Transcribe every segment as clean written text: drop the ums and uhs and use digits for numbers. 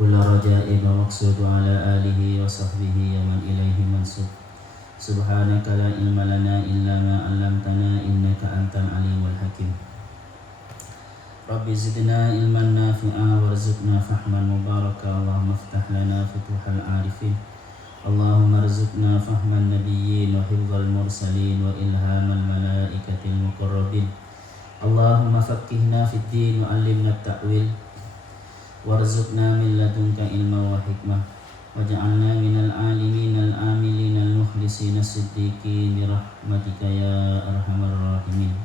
كل رجاء ومقصود على آله وصحبه ومن إليه منسوب. سبحانك لا علم لنا إلا ما علمتنا إنك أنت العليم الحكيم. رب زدنا علما نافعا وارزقنا فهما مباركا. اللهم افتح لنا فتوح العارفين. اللهم ارزقنا فهم النبيين وحفظ المرسلين وإلهام الملائكة المقربين. اللهم فقهنا في الدين وعلمنا التأويل وارزقنا من لدنك علما وحكمة واجعلنا من العالمين العاملين المخلصين الصديقين برحمتك يا أرحم الراحمين.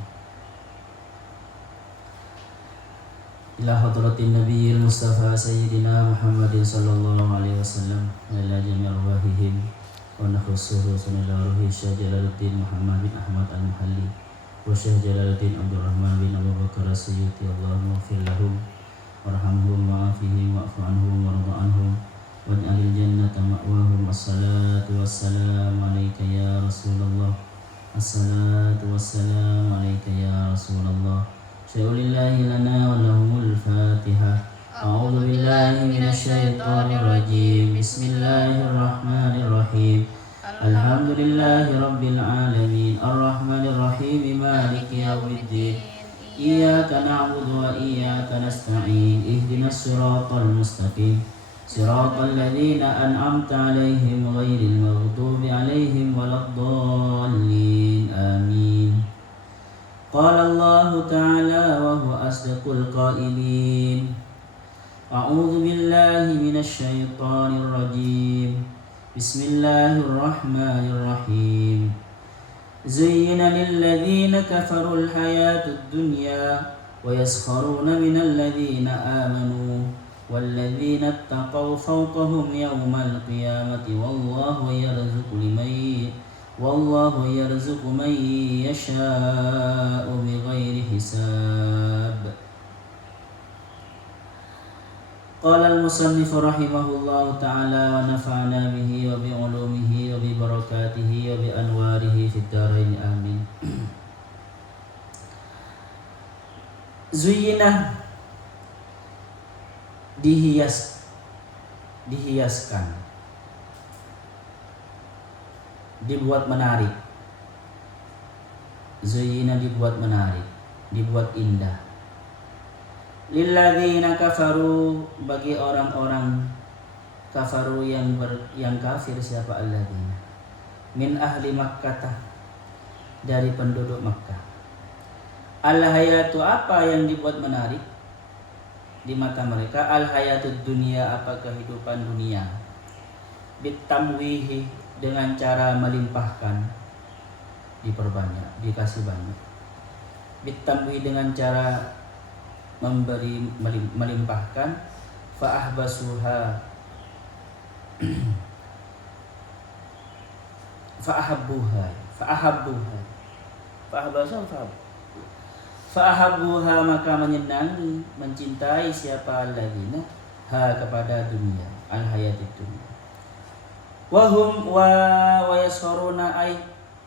إلى حضرة النبي المصطفى سيدنا محمد صلى الله عليه وسلم وإلى جميع أرواحهم ونخصه إلى روح الشيخ جلال الدين محمد بن أحمد المحلي والشيخ جلال الدين عبد الرحمن بن أبي بكر السيوطي. اللهم اغفر لهم وارحمهم وعافهم واعف عنهم وارض عنهم واجعل الجنة مأواهم. الصلاة والسلام عليك يا رسول الله. الصلاة والسلام عليك يا رسول الله. شيء لله لنا ولهم الفاتحة. أعوذ بالله من الشيطان الرجيم. بسم الله الرحمن الرحيم. الحمد لله رب العالمين الرحمن الرحيم مالك يوم الدين. إياك نعبد وإياك نستعين. اهدنا الصراط المستقيم صراط الذين أنعمت عليهم غير المغضوب عليهم ولا الضالين آمين. قال الله تعالى وهو أصدق القائلين. أعوذ بالله من الشيطان الرجيم. بسم الله الرحمن الرحيم. زين للذين كفروا الحياة الدنيا ويسخرون من الذين آمنوا والذين اتقوا فوقهم يوم القيامة والله يرزق من يشاء بغير حساب. قال المصنف رحمه الله تعالى ونفعنا به وبعلومه وببركاته وبأنواره في الدارين آمين. Zuyina dihiaskan, dibuat menarik. Zuyina dibuat menarik, dibuat indah. Lilladzina kafaru, bagi orang-orang kafaru yang kafir. Siapa alladzina? Min ahli Makkah, dari penduduk Makkah. Al-hayatu, apa yang dibuat menarik di mata mereka? Al-hayatud dunia, apa kehidupan dunia. Bitamwihi, dengan cara melimpahkan, diperbanyak, dikasih banyak. Bitamwihi, dengan cara memberi, melimpahkan. Fa'ahbasuha, fa'ahabbuha, maka menyenangi, mencintai siapa alladzina kepada dunia, al-hayatid dunia. Wahum wa yasharuna ay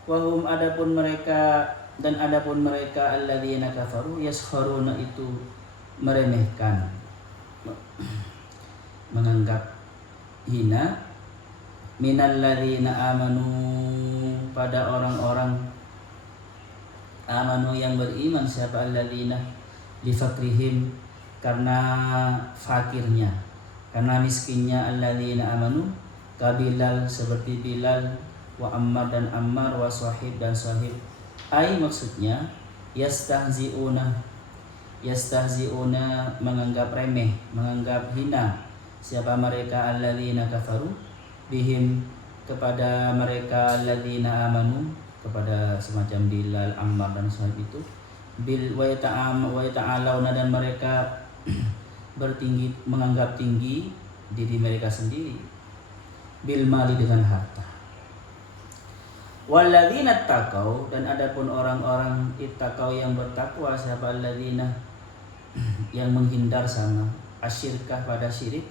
wahum, adapun mereka alladzina kafaru, yasharuna itu meremehkan, menganggap hina, minalladzina amanu, pada orang-orang amanu yang beriman. Siapa alladzina? Lifakrihim, karena fakirnya, karena miskinnya. Alladzina amanu, kabilal, seperti Bilal, wa Ammar dan Ammar, wa Sahib dan Sahib. Ai, maksudnya yastahzi'una, menganggap remeh, menganggap hina. Siapa mereka? Alladzina kafaru, bihim, kepada mereka. Alladzina amanu, kepada semacam Bilal, Ammar dan Sahib itu. Bil wa ta'alauna, dan mereka bertinggi, menganggap tinggi diri mereka sendiri. Bil mali, dengan harta. Walladzina taqau, dan adapun orang-orang ittaqau yang bertakwa. Siapa? Alladzina, yang menghindar sama asyirkah, pada syirik.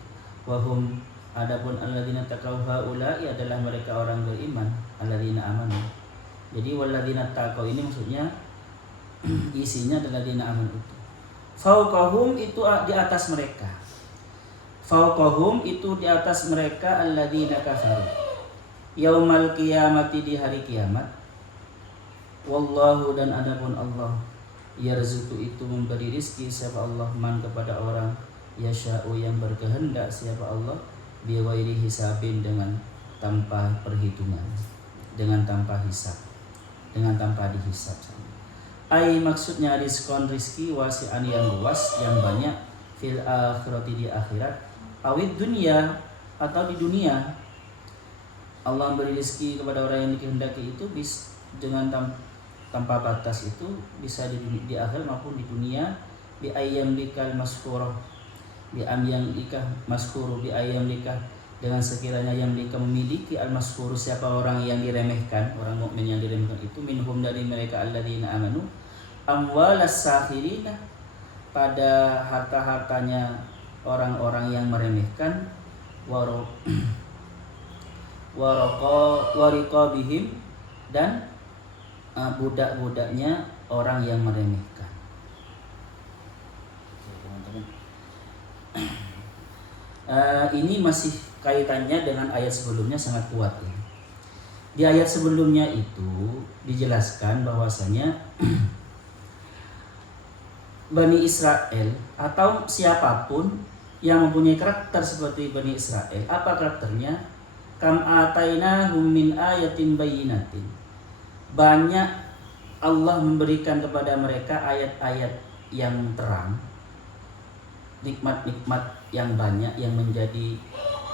Wahum, adapun alladzina taqau haula'i, adalah mereka orang beriman. Alladzina amanu. Jadi walladzina taqau ini maksudnya isinya adalah alladzina amanu itu. Fauqahum, itu di atas mereka. Fauqahum itu di atas mereka alladzina kafaru. Yaumal qiyamati di hari kiamat. Wallahu dan adapun Allah yarzuqu itu memberi rizki siapa Allah man kepada orang yasha'u yang berkehendak siapa Allah biwairi hisabin dengan tanpa perhitungan, dengan tanpa hisab, dengan tanpa dihisab. Ai maksudnya rizkon rizki wasi'an yang luas yang banyak fil akhirati di akhirat awid dunia atau di dunia. Allah memberi rizki kepada orang yang dikehendaki itu dengan tanpa batas, itu bisa di akhir maupun di dunia. Bi ayyam likal maskurah bi amyang likah maskuru bi ayyam likah dengan sekiranya yang mereka memiliki al-maskuru siapa orang yang diremehkan, orang mukmin yang diremehkan itu minhum dari mereka alladzina amanu amwalas sakhirina pada harta-hartanya orang-orang yang meremehkan wariqabihim dan budak-budaknya orang yang meremehkan. Ini masih kaitannya dengan ayat sebelumnya sangat kuat ya. Di ayat sebelumnya itu dijelaskan bahwasanya Bani Israel atau siapapun yang mempunyai karakter seperti Bani Israel, apa karakternya? Kam atainahum min ayatin bayyinatin. Banyak Allah memberikan kepada mereka ayat-ayat yang terang, nikmat-nikmat yang banyak yang menjadi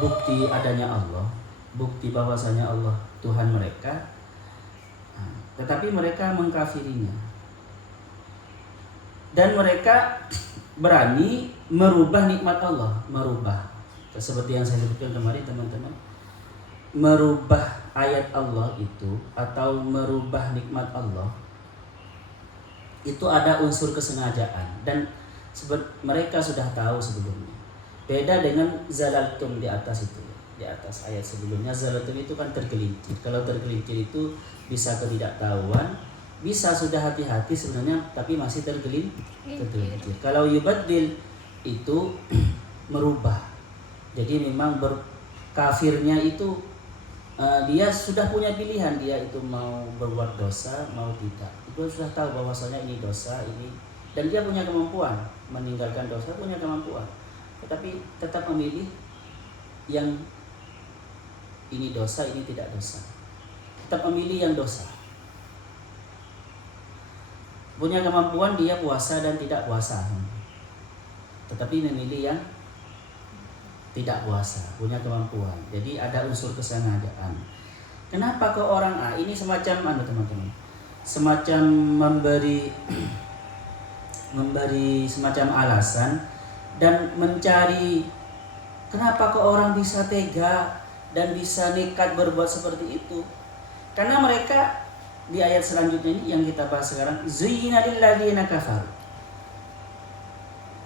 bukti adanya Allah, bukti bahwasanya Allah Tuhan mereka. Tetapi mereka mengkafirinya. Dan mereka berani merubah nikmat Allah, merubah. Seperti yang saya sebutkan kemarin teman-teman. Merubah ayat Allah itu atau merubah nikmat Allah itu ada unsur kesengajaan dan mereka sudah tahu sebelumnya. Beda dengan zalaltum di atas itu, di atas ayat sebelumnya. Zalaltum itu kan tergelincir. Kalau tergelincir itu bisa ketidaktahuan, bisa sudah hati-hati sebenarnya tapi masih tergelincir. Kalau yubaddil itu merubah. Jadi memang kafirnya itu dia sudah punya pilihan, dia itu mau berbuat dosa mau tidak. Dia sudah tahu bahwasanya ini dosa ini, dan dia punya kemampuan meninggalkan dosa, punya kemampuan. Tetapi tetap memilih yang ini dosa, ini tidak dosa. Tetap memilih yang dosa. Punya kemampuan dia puasa dan tidak puasa, tetapi memilih yang tidak puasa, punya kemampuan. Jadi ada unsur kesengajaan. Kenapa ke orang A ini semacam teman-teman, semacam memberi semacam alasan dan mencari kenapa ke orang bisa tega dan bisa nekat berbuat seperti itu. Karena mereka di ayat selanjutnya ini yang kita bahas sekarang, zuyyina lilladzina kafaru.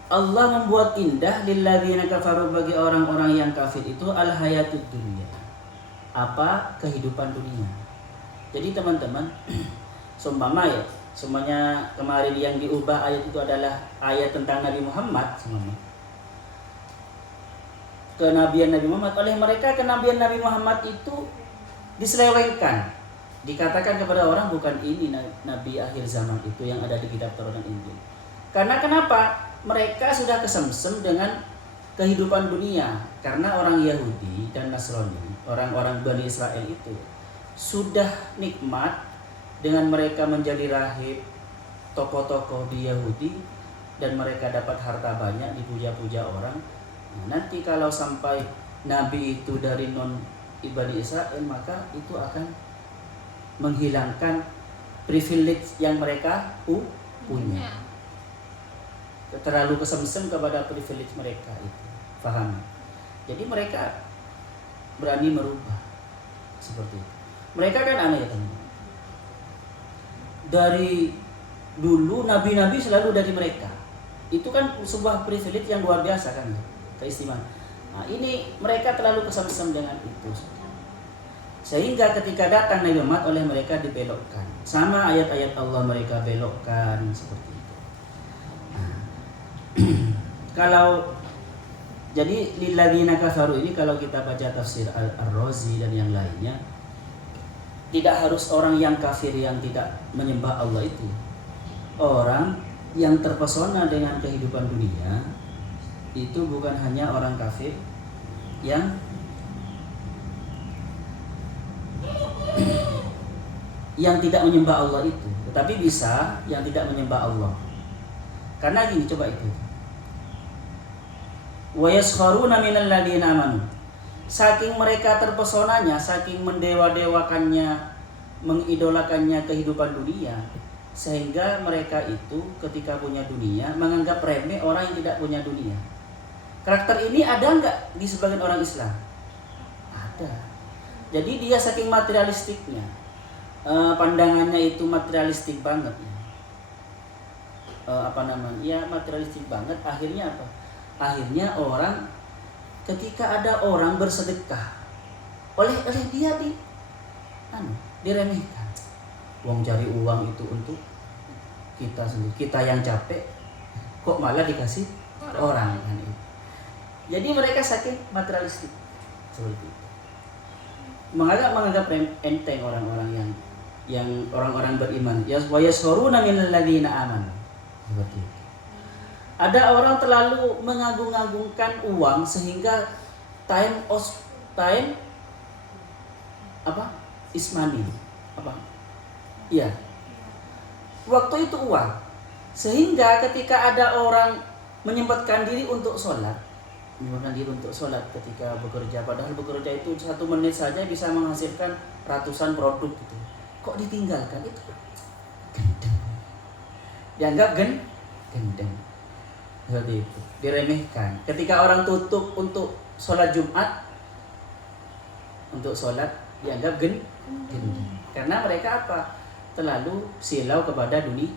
Allah membuat indah lilladzina kafaru bagi orang-orang yang kafir itu al-hayatud dunya. Apa? Kehidupan dunia. Jadi teman-teman, semuanya kemarin yang diubah ayat itu adalah ayat tentang Nabi Muhammad semuanya. Kenabian Nabi Muhammad, oleh mereka kenabian Nabi Muhammad itu diselewengkan. Dikatakan kepada orang bukan ini Nabi akhir zaman itu yang ada di kitab Taurat dan Injil. Karena kenapa? Mereka sudah kesemsem dengan kehidupan dunia. Karena orang Yahudi dan Nasrani, orang-orang Bani Israel itu sudah nikmat dengan mereka menjadi rahib, tokoh-tokoh di Yahudi, dan mereka dapat harta banyak, dipuja-puja orang. Nanti kalau sampai Nabi itu dari non-Bani Israel, maka itu akan menghilangkan privilege yang mereka punya. Terlalu kesemsem kepada privilege mereka itu, paham? Jadi mereka berani merubah seperti itu. Mereka kan aneh ya teman. Dari dulu nabi-nabi selalu dari mereka. Itu kan sebuah privilege yang luar biasa kan, keistimewaan. Nah, ini mereka terlalu kesemsem dengan itu. Sehingga ketika datang Nabi Muhammad oleh mereka dibelokkan. Sama ayat-ayat Allah mereka belokkan seperti itu. Kalau Jadi lilladzina kafaru ini kalau kita baca tafsir Ar-Razi dan yang lainnya, tidak harus orang yang kafir yang tidak menyembah Allah itu. Orang yang terpesona dengan kehidupan dunia itu bukan hanya orang kafir yang yang tidak menyembah Allah itu, tetapi bisa yang tidak menyembah Allah. Karena gini, coba itu. Wa yaskharuna minal ladzina amanu. Saking mereka terpesonanya, saking mendewa-dewakannya, mengidolakannya kehidupan dunia, sehingga mereka itu ketika punya dunia menganggap remeh orang yang tidak punya dunia. Karakter ini ada nggak di sebagian orang Islam? Ada. Jadi dia saking materialistiknya, pandangannya itu materialistik banget. Ya materialistik banget. Akhirnya apa? Akhirnya orang ketika ada orang bersedekah oleh dia diremehkan. Uang cari uang itu untuk kita sendiri, kita yang capek kok malah dikasih orang kan itu. Jadi mereka saking materialistik seperti itu. Menganggap enteng orang-orang yang orang-orang beriman. Ya wa yasharuna minal ladzina amanu. Seperti itu. Ada orang terlalu mengagung-agungkan uang sehingga time is money. Iya. Waktu itu uang. Sehingga ketika ada orang menyempatkan diri untuk sholat ketika bekerja, padahal bekerja itu 1 menit saja bisa menghasilkan ratusan produk gitu. Kok ditinggalkan? Itu gendeng. Dianggap gendeng. Seperti itu, diremehkan. Ketika orang tutup untuk sholat Jumat, untuk sholat dianggap gendeng. Karena mereka apa? Terlalu silau kepada dunia.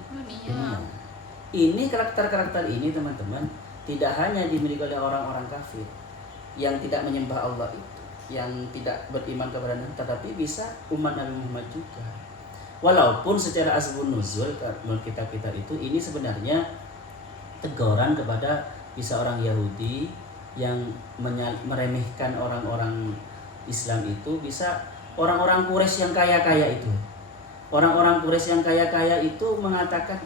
Ini karakter-karakter ini teman-teman tidak hanya dimiliki oleh orang-orang kafir yang tidak menyembah Allah itu, yang tidak beriman kepada Nabi, tetapi bisa umat Nabi Muhammad juga. Walaupun secara asbun nuzul menurut kitab-kitab itu ini sebenarnya teguran kepada bisa orang Yahudi yang meremehkan orang-orang Islam itu, bisa orang-orang Quraisy yang kaya-kaya itu. Orang-orang Quraisy yang kaya-kaya itu mengatakan,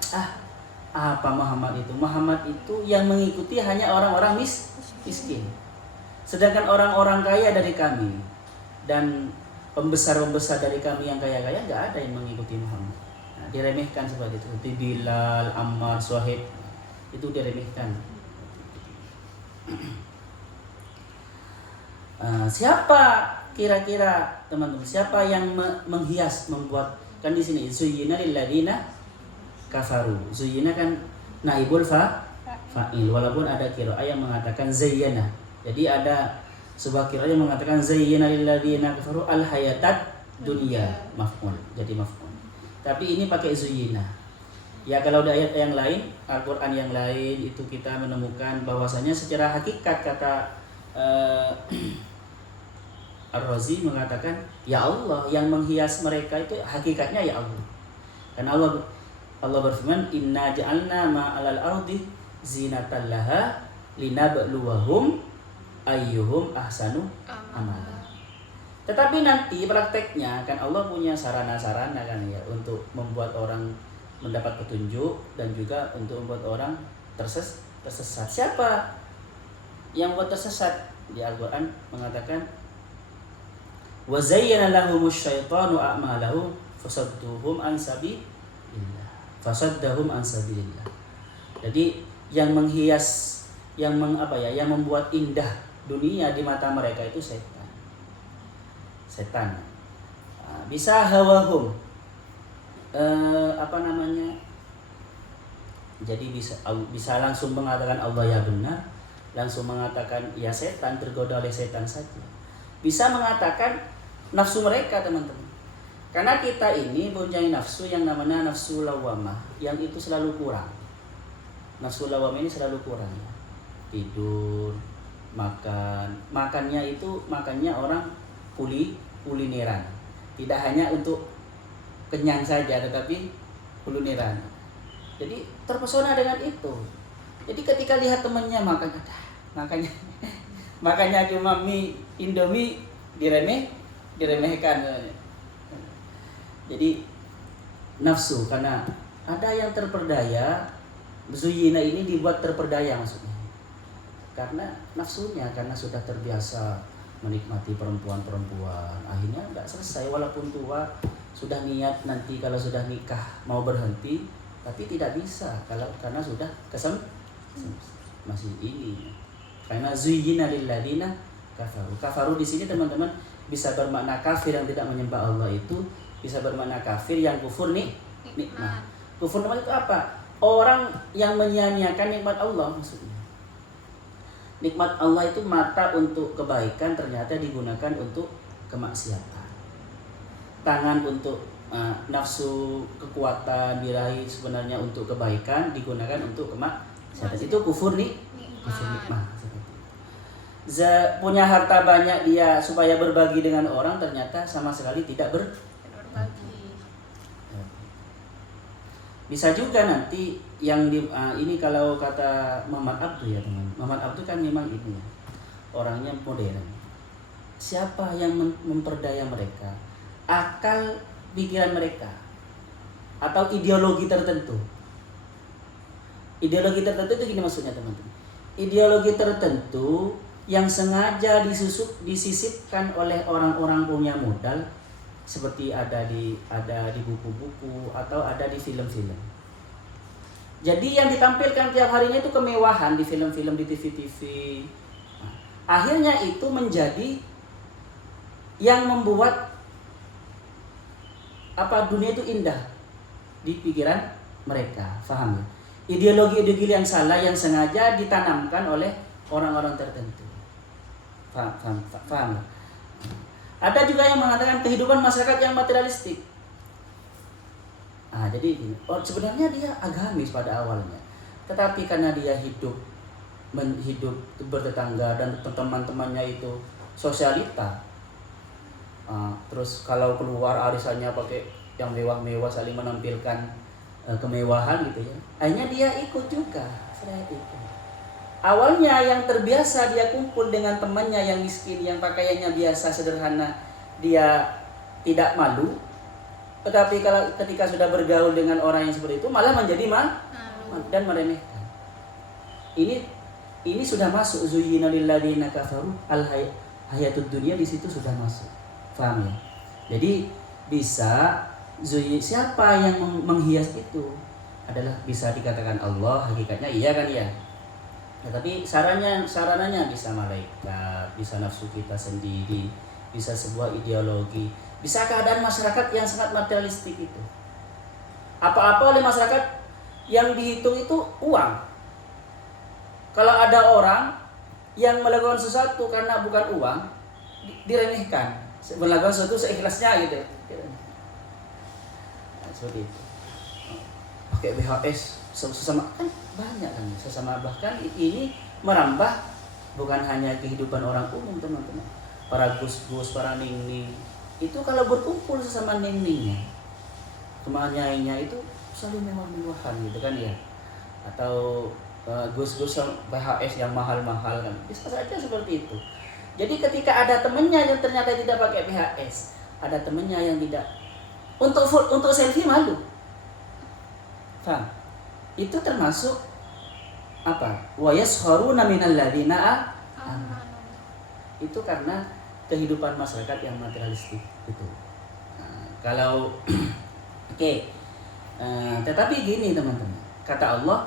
apa Muhammad itu yang mengikuti hanya orang-orang miskin. Sedangkan orang-orang kaya dari kami dan pembesar-pembesar dari kami yang kaya-kaya enggak ada yang mengikuti Muhammad. Nah, diremehkan seperti itu. Seperti Bilal, Ammar, Suhaib itu diremehkan. Siapa kira-kira teman-teman? Siapa yang menghias, membuat? Kan di sini zuyyina lil ladzina kafaru. Zuyyina kan naibul fa'il, walaupun ada qiraah yang mengatakan zayyana. Jadi ada sebuah qiraah yang mengatakan zayyana lil ladzina kafaru al hayatad dunya, maf'ul. Jadi maf'ul. Tapi ini pakai zuyyina. Ya kalau di ayat yang lain, Al-Qur'an yang lain itu kita menemukan bahwasanya secara hakikat kata Ar-Razi mengatakan, ya Allah yang menghias mereka itu hakikatnya ya Allah. Karena Allah berfirman, inna ja'alna ma'alal ardi zinatan laha linabluwahum ayyuhum ahsanu amala. Tetapi nanti prakteknya kan Allah punya sarana-sarana kan ya untuk membuat orang mendapat petunjuk dan juga untuk membuat orang tersesat. Siapa yang buat tersesat? Di Al-Qur'an mengatakan wa zayyana lahumus syaitanu a'malahum fasaddahum an sabilillah. Jadi yang menghias, yang membuat indah dunia di mata mereka itu setan. Bisa hawahum, jadi bisa langsung mengatakan Allah ya benar, langsung mengatakan ya setan, tergoda oleh setan saja. Bisa mengatakan nafsu mereka teman-teman. Karena kita ini mempunyai nafsu yang namanya nafsu lawamah, yang itu selalu kurang. Nafsu lawamah ini selalu kurang. Tidur, makannya orang kulineran. Tidak hanya untuk kenyang saja, tetapi kulineran. Jadi terpesona dengan itu. Jadi ketika lihat temannya makanya Makanya cuma mie Indomie diremehkan. Jadi nafsu, karena ada yang terperdaya, zuyina ini dibuat terperdaya maksudnya. Karena nafsunya, karena sudah terbiasa menikmati perempuan-perempuan, akhirnya nggak selesai walaupun tua, sudah niat nanti kalau sudah nikah mau berhenti, tapi tidak bisa karena sudah masih ini. Karena zuyyina lilladzina kafaru. Kafaru di sini teman-teman bisa bermakna kafir yang tidak menyembah Allah, itu bisa bermakna kafir yang kufur nikmat. Kufur nikmat itu apa? Orang yang menyia-nyiakan nikmat Allah maksudnya. Nikmat Allah itu mata untuk kebaikan ternyata digunakan untuk kemaksiatan. Tangan untuk nafsu kekuatan diraih sebenarnya untuk kebaikan digunakan untuk kemaksiatan. Itu kufur nikmat. Punya harta banyak dia supaya berbagi dengan orang, ternyata sama sekali tidak berbagi. Bisa juga nanti yang ini kalau kata Muhammad Abdu ya teman. Muhammad Abdu kan memang ini ya, orangnya modern. Siapa yang memperdaya mereka? Akal pikiran mereka atau ideologi tertentu. Ideologi tertentu itu gini maksudnya teman-teman. Ideologi tertentu yang sengaja disisipkan oleh orang-orang punya modal, seperti ada di buku-buku atau ada di film-film. Jadi yang ditampilkan tiap harinya itu kemewahan di film-film, di TV-TV. Akhirnya itu menjadi yang membuat dunia itu indah di pikiran mereka, paham ya? Ideologi-ideologi yang salah yang sengaja ditanamkan oleh orang-orang tertentu. Paham? Ada juga yang mengatakan kehidupan masyarakat yang materialistik. Jadi sebenarnya dia agamis pada awalnya, tetapi karena dia hidup bertetangga dan teman-temannya itu sosialita, terus kalau keluar arisannya pakai yang mewah-mewah, saling menampilkan kemewahan gitu ya, akhirnya dia ikut juga. Awalnya yang terbiasa dia kumpul dengan temannya yang miskin, yang pakaiannya biasa sederhana, dia tidak malu. Tetapi ketika sudah bergaul dengan orang yang seperti itu, malah menjadi malu dan meremehkan. Ini sudah masuk zuyyina lilladzina kafaru al-hayatud dunya, di situ sudah masuk. Paham ya? Jadi bisa siapa yang menghias itu adalah bisa dikatakan Allah, hakikatnya iya kan ya. Tapi sarananya bisa malaikat, bisa nafsu kita sendiri, bisa sebuah ideologi, bisa keadaan masyarakat yang sangat materialistik itu. Apa-apa oleh masyarakat yang dihitung itu uang. Kalau ada orang yang melakukan sesuatu karena bukan uang, diremehkan. Melakukan sesuatu seikhlasnya gitu. Seperti itu. Pakai BHS sesama kan banyak kan, sesama, bahkan ini merambah bukan hanya kehidupan orang umum teman-teman. Para gus-gus, para ning-ning itu kalau berkumpul sesama ning-ningnya, sama nyainya itu selalu mewah-mewahan gitu kan ya. Atau gus-gus BHS yang mahal-mahal kan, bisa saja seperti itu. Jadi ketika ada temennya yang ternyata tidak pakai BHS, ada temennya yang tidak, untuk selfie malu. Faham? Itu termasuk apa? Wa yaskharuna minal ladzina itu karena kehidupan masyarakat yang materialistik itu. Kalau tetapi gini teman-teman, kata Allah,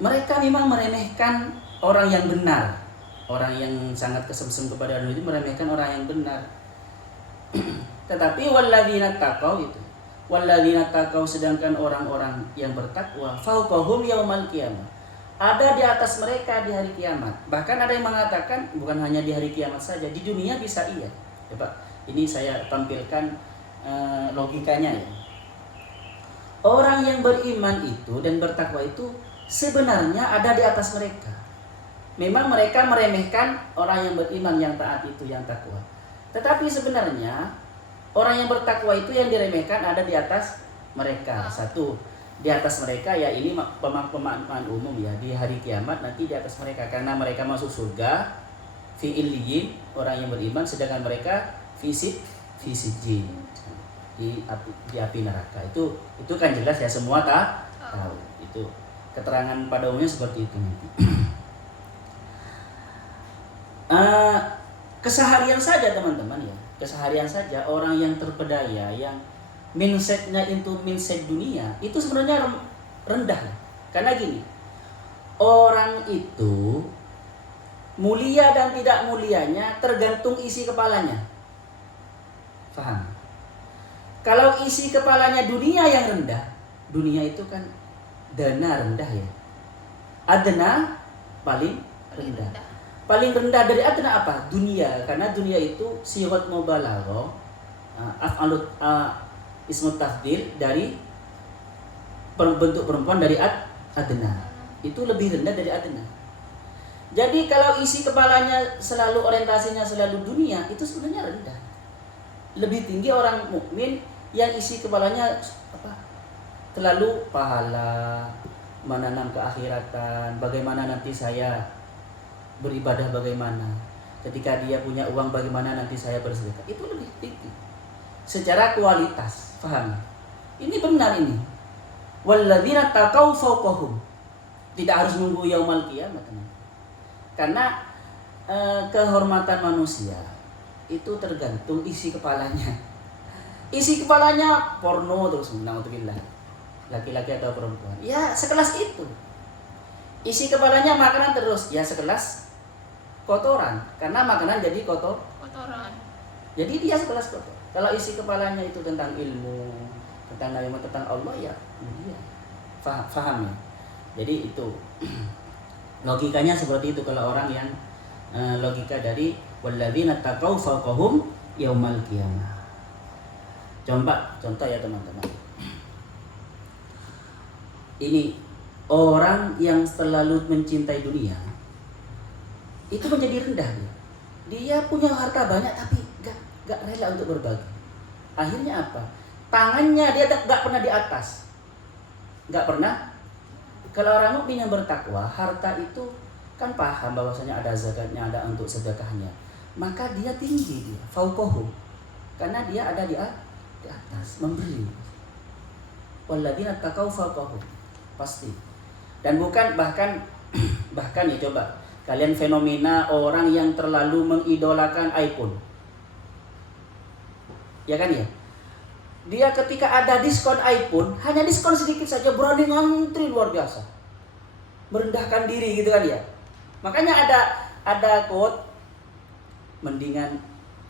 mereka memang meremehkan orang yang benar, orang yang sangat kesemsem kepada Allah itu meremehkan orang yang benar. Tetapi walladzina taqau itu, walladzina taqau, sedangkan orang-orang yang bertakwa, fauqahum yaumal qiyamah, ada di atas mereka di hari kiamat. Bahkan ada yang mengatakan bukan hanya di hari kiamat saja, di dunia bisa iya. Coba ini saya tampilkan logikanya ya. Orang yang beriman itu dan bertakwa itu sebenarnya ada di atas mereka. Memang mereka meremehkan orang yang beriman, yang taat itu, yang takwa. Tetapi sebenarnya orang yang bertakwa itu yang diremehkan ada di atas mereka. Satu, di atas mereka ya, ini pemaknaan umum ya, di hari kiamat nanti di atas mereka, karena mereka masuk surga, fi illiyin, orang yang beriman, sedangkan mereka fi sijjin, di api neraka. Itu kan jelas ya, semua tahu. Itu keterangan pada umumnya seperti itu nanti. Keseharian saja teman-teman ya, keseharian saja orang yang terpedaya, yang mindsetnya itu mindset dunia, itu sebenarnya rendah. Karena gini, orang itu mulia dan tidak mulianya tergantung isi kepalanya. Paham? Kalau isi kepalanya dunia yang rendah, dunia itu kan dana rendah ya. Adna paling rendah. Paling rendah dari adna apa? Dunia. Karena dunia itu siwat mubalaghah, af'alut ismut tafdil dari bentuk perempuan dari adna. Itu lebih rendah dari adna. Jadi kalau isi kepalanya selalu orientasinya selalu dunia, itu sebenarnya rendah. Lebih tinggi orang mukmin yang isi kepalanya terlalu pahala, menanam keakhiratan, bagaimana nanti saya beribadah, bagaimana ketika dia punya uang, bagaimana nanti saya bersedekah. Itu lebih tinggi secara kualitas. Paham? Ini benar ini. Walladzina taqaw fawqahum. Tidak harus nunggu yaumul qiyamah, teman. Karena kehormatan manusia itu tergantung isi kepalanya. Isi kepalanya porno terus, naudzubillah, laki-laki atau perempuan, ya sekelas itu. Isi kepalanya makanan terus, ya sekelas kotoran, karena makanan jadi kotoran. Jadi dia sekelas kotor. Kalau isi kepalanya itu tentang ilmu, tentang Nabi Muhammad, tentang Allah, ya dia faham ya. Jadi itu logikanya seperti itu kalau orang yang logika dari walladzina taqaw fawqahum yaumal qiyamah. Contoh ya teman-teman. Ini orang yang terlalu mencintai dunia, itu menjadi rendah dia. Dia punya harta banyak tapi gak rela untuk berbagi. Akhirnya apa? Tangannya dia gak pernah di atas. Gak pernah. Kalau orang mukmin yang bertakwa, harta itu kan paham bahwasanya ada zakatnya, ada untuk sedekahnya. Maka dia tinggi, dia fauqahum. Karena dia ada di atas, memberi. Walladzina taqaw fawqahum, pasti. Dan bukan bahkan ya, coba kalian fenomena orang yang terlalu mengidolakan iPhone. Ya kan ya? Dia ketika ada diskon iPhone, hanya diskon sedikit saja berani ngantri luar biasa. Merendahkan diri gitu kan ya. Makanya ada quote, mendingan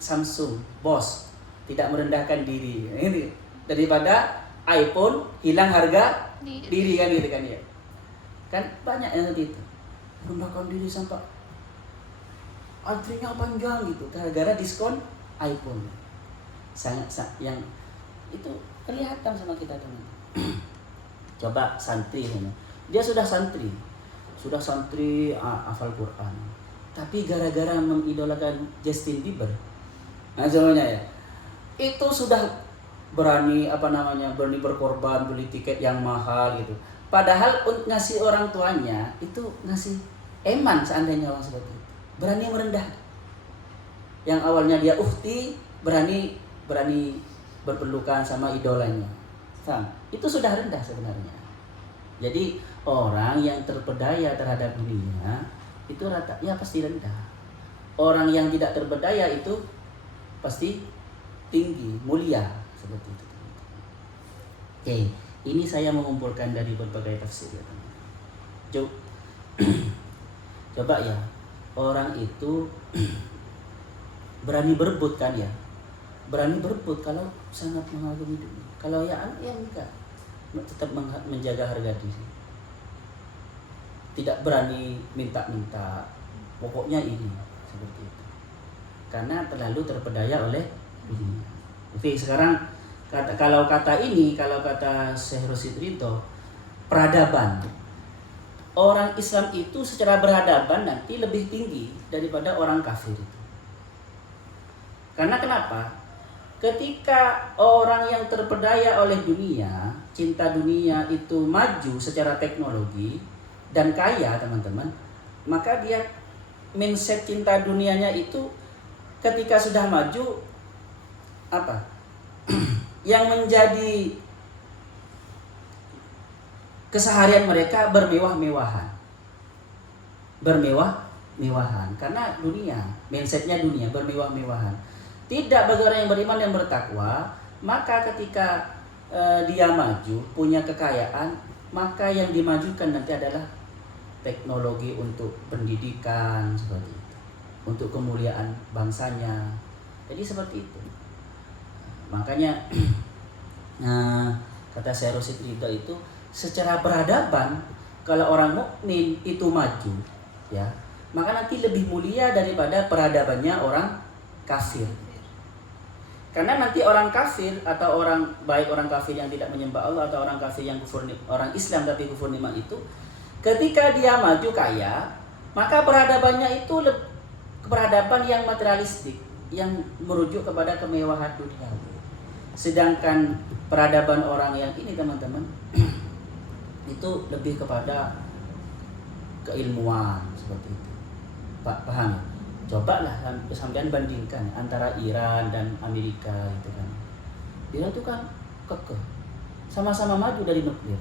Samsung, bos, tidak merendahkan diri ini daripada iPhone hilang harga diri kan gitu kan ya. Kan banyak yang seperti itu. Merendahkan diri sampai antrinya panjang gitu gara-gara diskon iPhone. Sangat yang itu kelihatan sama kita teman. Coba santri ini. Dia sudah santri hafal Quran. Tapi gara-gara mengidolakan Justin Bieber. Nah, semuanya ya. Itu sudah berani berani berkorban, beli tiket yang mahal gitu. Padahal ngasih orang tuanya itu ngasih eman seandainya orang seperti itu. Berani merendah. Yang awalnya dia ukti berani berpelukan sama idolanya. Itu sudah rendah sebenarnya. Jadi orang yang terpedaya terhadap dunia itu ratanya pasti rendah. Orang yang tidak terpedaya itu pasti tinggi, mulia, seperti itu. Oke, ini saya mengumpulkan dari berbagai tafsir ya teman. Coba ya, orang itu berani berebut kan ya. Berani berebut kalau sangat mengagumi dunia. Kalau ya enggak, tetap menjaga harga diri. Tidak berani minta-minta, pokoknya ini seperti itu. Karena terlalu terpedaya oleh dunia. Oke, sekarang kalau kata Syekh Rosid Rinto, peradaban. Orang Islam itu secara berhadapan nanti lebih tinggi daripada orang kafir itu. Karena kenapa? Ketika orang yang terpedaya oleh dunia, cinta dunia itu maju secara teknologi dan kaya teman-teman, maka dia mindset cinta dunianya itu ketika sudah maju apa? Yang menjadi keseharian mereka bermewah-mewahan. Bermewah-mewahan karena dunia, mindsetnya dunia, bermewah-mewahan. Tidak bagi orang yang beriman dan bertakwa, maka ketika dia maju, punya kekayaan, maka yang dimajukan nanti adalah teknologi untuk pendidikan seperti itu, untuk kemuliaan bangsanya. Jadi seperti itu. Makanya kata Syekh Rasyid Ridho itu secara peradaban kalau orang mukmin itu maju, ya, maka nanti lebih mulia daripada peradabannya orang kafir. Karena nanti orang kafir atau baik orang kafir yang tidak menyembah Allah atau orang kafir yang kufur, orang Islam tapi kufur nikmat itu, ketika dia maju kaya, maka peradabannya itu peradaban yang materialistik, yang merujuk kepada kemewahan dunia. Sedangkan peradaban orang yang ini teman-teman itu lebih kepada keilmuan seperti itu. Pak, paham? Cobalah sampean bandingkan antara Iran dan Amerika itu kan. Iran itu kan kekeh, sama-sama maju dari nuklir,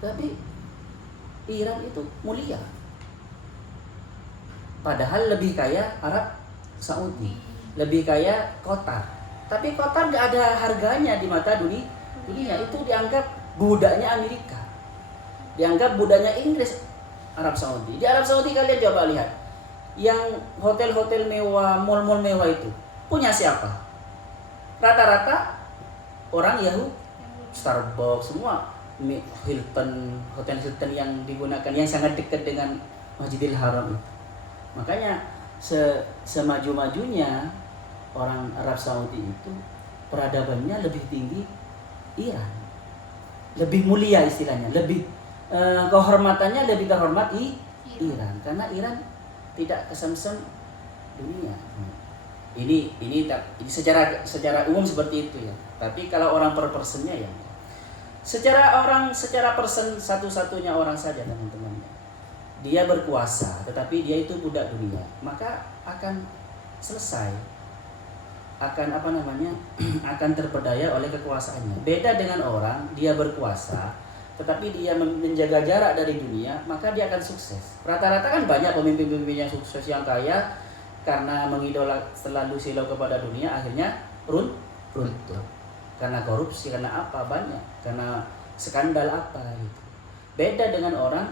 tapi Iran itu mulia. Padahal lebih kaya Arab Saudi, lebih kaya Qatar. Tapi Qatar gak ada harganya di mata dunia. Itu dianggap budaknya Amerika, dianggap budaknya Inggris, Arab Saudi. Di Arab Saudi kalian coba lihat, yang hotel-hotel mewah, mall-mall mewah itu punya siapa? Rata-rata orang Yahudi, Starbucks semua, Hilton, hotel Hilton yang digunakan yang sangat dekat dengan Masjidil Haram itu. Makanya semaju-majunya orang Arab Saudi itu peradabannya lebih tinggi Iran, lebih mulia istilahnya, lebih kehormatannya lebih terhormat Iran, karena Iran tidak kesemsem dunia. Ini secara umum seperti itu ya. Tapi kalau orang per personnya ya, secara person satu-satunya orang saja teman-teman. Dia berkuasa, tetapi dia itu budak dunia, maka akan selesai, akan akan terpedaya oleh kekuasaannya. Beda dengan orang dia berkuasa tetapi dia menjaga jarak dari dunia, maka dia akan sukses. Rata-rata kan banyak pemimpin-pemimpin yang sukses yang kaya karena selalu silau kepada dunia, akhirnya runtuh. Karena korupsi, karena apa banyak, karena skandal apa gitu. Beda dengan orang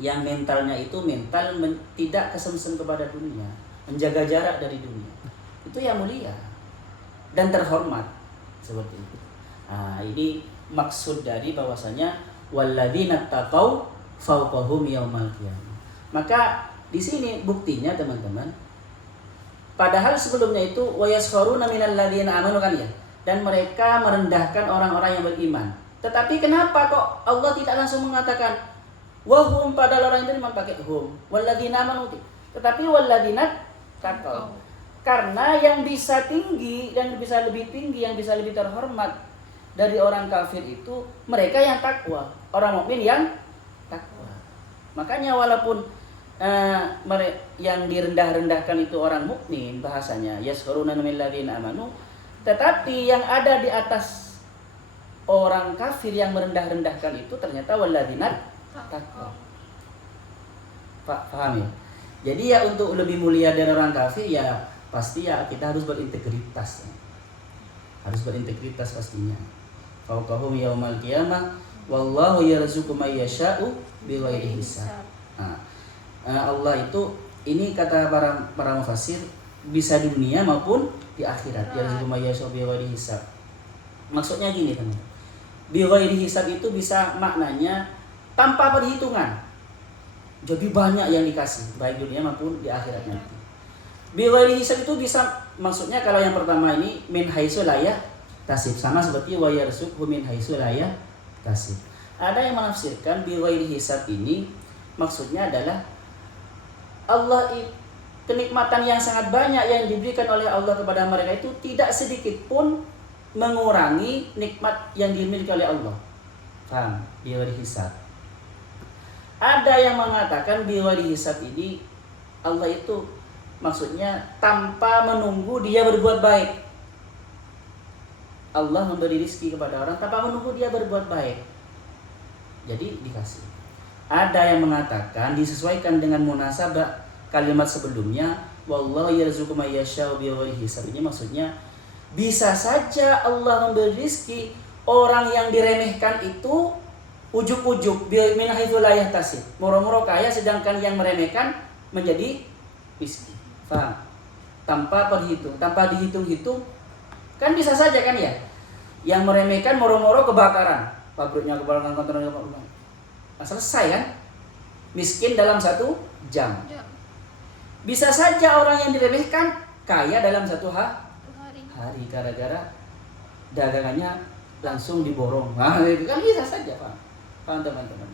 yang mentalnya itu tidak kesemsem kepada dunia, menjaga jarak dari dunia. Itu yang mulia dan terhormat seperti itu. Nah, ini maksud dari bahwasanya walladzina taqau fawqahum yaumal qiyamah. Maka di sini buktinya teman-teman. Padahal sebelumnya itu wa yaskharuna minal ladzina amanu kan ya. Dan mereka merendahkan orang-orang yang beriman. Tetapi kenapa kok Allah tidak langsung mengatakan wahum, padahal orang itu memang pakai hum, walladzina amanu. Tetapi walladzina taqau. Karena yang bisa tinggi, yang bisa lebih tinggi, yang bisa lebih terhormat dari orang kafir itu mereka yang takwa, orang mukmin yang takwa. Makanya walaupun yang direndah-rendahkan itu orang mukmin bahasanya yaskhuruna minal ladzina amanu, tetapi yang ada di atas orang kafir yang merendah-rendahkan itu ternyata walladzina taqwa. Paham ya? Jadi ya untuk lebih mulia dari orang kafir ya pasti ya kita harus berintegritas. Harus berintegritas pastinya. Fawqahum yaumal qiyamah wallahu yarzuqu may yasha'u bighairi hisab. Allah itu, ini kata para mufassir, bisa di dunia maupun di akhirat. Yarzuqu may yasha'u bighairi hisab. Maksudnya gini teman. Bighairi hisab itu bisa maknanya tanpa perhitungan. Jadi banyak yang dikasih baik dunia maupun di akhirat nanti. Bighairi hisab itu bisa maksudnya kalau yang pertama ini min haitsu la tasib, sama seperti wa yarzuqhu min haitsu la tasib. Ada yang menafsirkan bighairi hisab ini maksudnya adalah Allah, kenikmatan yang sangat banyak yang diberikan oleh Allah kepada mereka itu tidak sedikit pun mengurangi nikmat yang dimiliki oleh Allah. Paham? Bighairi hisab. Ada yang mengatakan bighairi hisab ini Allah itu maksudnya tanpa menunggu dia berbuat baik. Allah memberi rizki kepada orang tanpa menunggu dia berbuat baik. Jadi dikasih. Ada yang mengatakan disesuaikan dengan munasabah kalimat sebelumnya, wallahu yarzuqu may yasha'u bighairi hisab. Ini maksudnya bisa saja Allah memberi rizki orang yang diremehkan itu ujuk-ujuk min haitsu la yahtasib. Moro-moro kaya sedangkan yang meremehkan menjadi miskin. Paham? Tanpa perhitung, tanpa dihitung-hitung. Kan bisa saja kan ya? Yang meremehkan moro-moro kebakaran, pabriknya kebakaran, kantornya kebakaran. Nah, selesai kan? Miskin dalam 1 jam. Bisa saja orang yang diremehkan kaya dalam 1 hari gara-gara dagangannya langsung diborong. Nah, itu kan bisa saja, Pak. Paham teman-teman?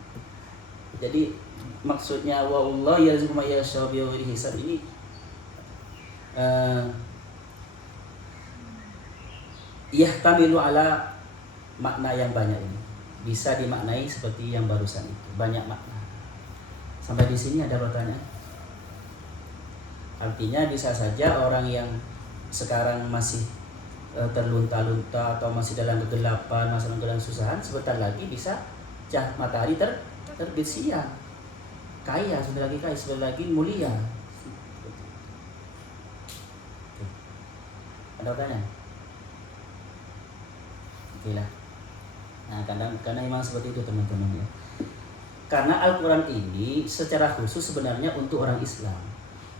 Jadi maksudnya wallahu yarzuqu may yasha'u bighairi hisab ini yahtamilu ala makna yang banyak ini. Bisa dimaknai seperti yang barusan itu, banyak makna. Sampai di sini ada pertanyaan? Artinya bisa saja orang yang sekarang masih terlunta-lunta atau masih dalam kegelapan, masih dalam kesusahan, sebentar lagi bisa matahari terbit siang. Kaya, sebentar lagi kaya, sebentar lagi mulia. Ada pertanyaan? Oke lah. Nah, karena memang seperti itu teman-teman ya. Karena Al-Quran ini secara khusus sebenarnya untuk orang Islam.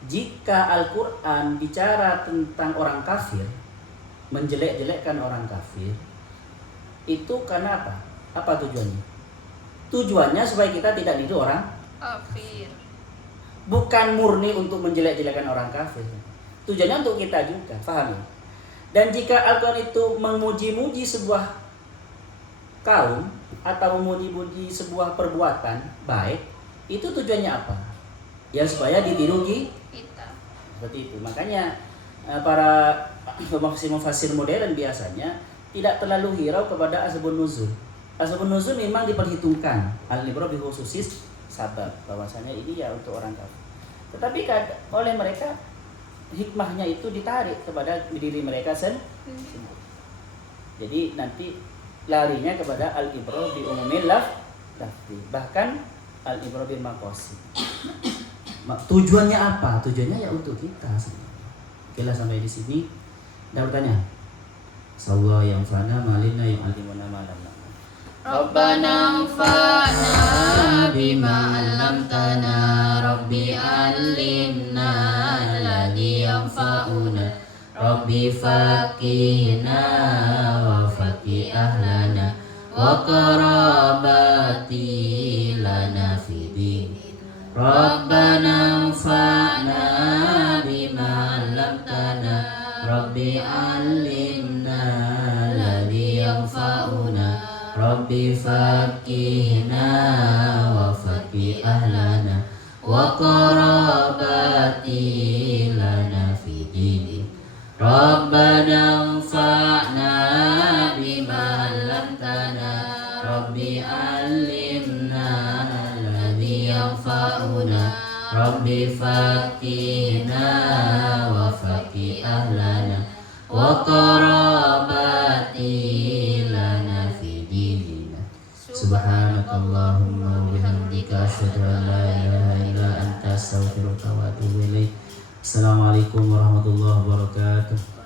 Jika Al-Quran bicara tentang orang kafir, menjelek-jelekkan orang kafir, itu karena apa? Apa tujuannya? Tujuannya supaya kita tidak niru orang kafir. Bukan murni untuk menjelek-jelekan orang kafir. Tujuannya untuk kita juga, paham ya? Dan jika Al-Quran itu memuji-muji sebuah kaum atau memuji-muji sebuah perbuatan baik, itu tujuannya apa? Ya supaya ditiru Kita. seperti itu. Makanya para mufassir modern biasanya tidak terlalu hirau kepada asbabun nuzul. Asbabun nuzul memang diperhitungkan al-ibrah bi khususis sabab, bahwasanya ini ya untuk orang kafir. Tetapi oleh mereka hikmahnya itu ditarik kepada diri mereka sendiri. Jadi nanti larinya kepada al-ibrah bi umumil lafzi, bahkan al-ibrah bil maqasid. Tujuannya apa? Tujuannya ya untuk kita sendiri. Oke lah, sampai di sini. Ada pertanyaan? Sallallahu yang fana malina yang alimuna malam. Rabbana anfa'na bima 'allamtana, Rabbi 'allimna alladhi yanfa'una, Rabbi faqihna wa faqih ahlana wa qarabati lana fi din. Rabbana anfa'na bima 'allamtana, Rabbi 'allimna alladhi yanfa'una, Rabbi faqihna wa faqih ahlana wa qarabati lana fi dini. Rabbana anfa'na bima 'allamtana, Rabbi 'allimna alladhi yanfa'una, Rabbi faqihna wa faqih ahlana wa qarabati lana fi dinina. Subhanakallahumma wa bihamdika asyhadu an la ilaha illa anta astaghfiruka wa atubu ilaik. Assalamualaikum warahmatullahi wabarakatuh.